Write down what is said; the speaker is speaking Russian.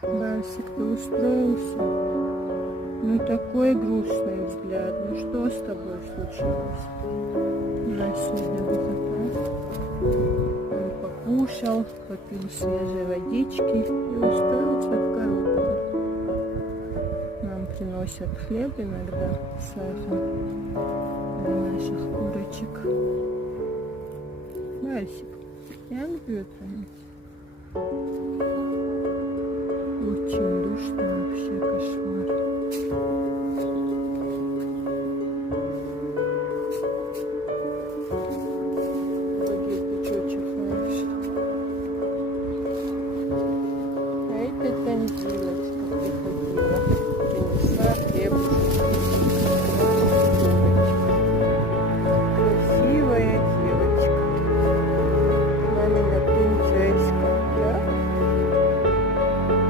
Барсик, ты устроился? Ну такой грустный взгляд. Ну что с тобой случилось? На сегодня высота. Он покушал, попил свежей водички и устроился в коробку. Нам приносят хлеб иногда, сахар для наших курочек. Барсик, как бьет? Очень душно.